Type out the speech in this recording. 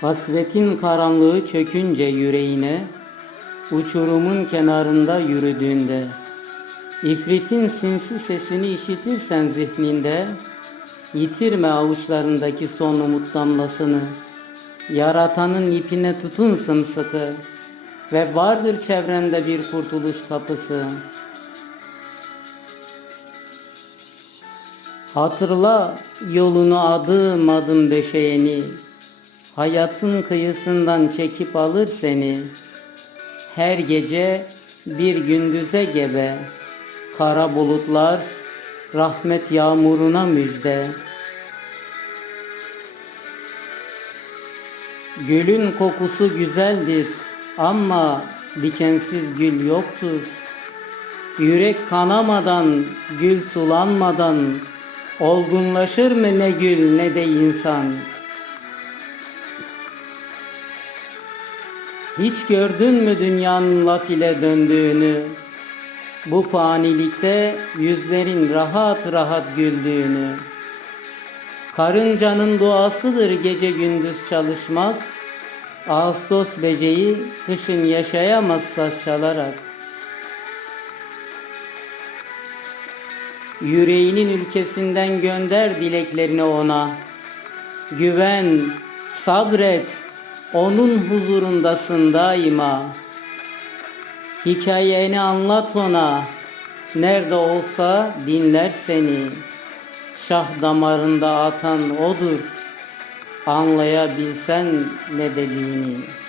Hasretin karanlığı çökünce yüreğine, uçurumun kenarında yürüdüğünde, ifritin sinsi sesini işitirsen zihninde, yitirme avuçlarındaki son umut damlasını, yaratanın ipine tutun sımsıkı ve vardır çevrende bir kurtuluş kapısı. Hatırla yolunu adım adım döşeyeni, hayatın kıyısından çekip alır seni. Her gece bir gündüze gebe, kara bulutlar rahmet yağmuruna müjde. Gülün kokusu güzeldir ama dikensiz gül yoktur. Yürek kanamadan, gül sulanmadan olgunlaşır mı ne gül ne de insan? Hiç gördün mü dünyanın laf ile döndüğünü? Bu fanilikte yüzlerin rahat rahat güldüğünü. Karıncanın duasıdır gece gündüz çalışmak. Ağustos beceği kışın yaşayamaz saz çalarak. Yüreğinin ülkesinden gönder dileklerini ona. Güven, sabret, onun huzurundasın daima. Hikayeni anlat ona, nerede olsa dinler seni. Şah damarında atan odur, anlayabilsen ne dediğini.''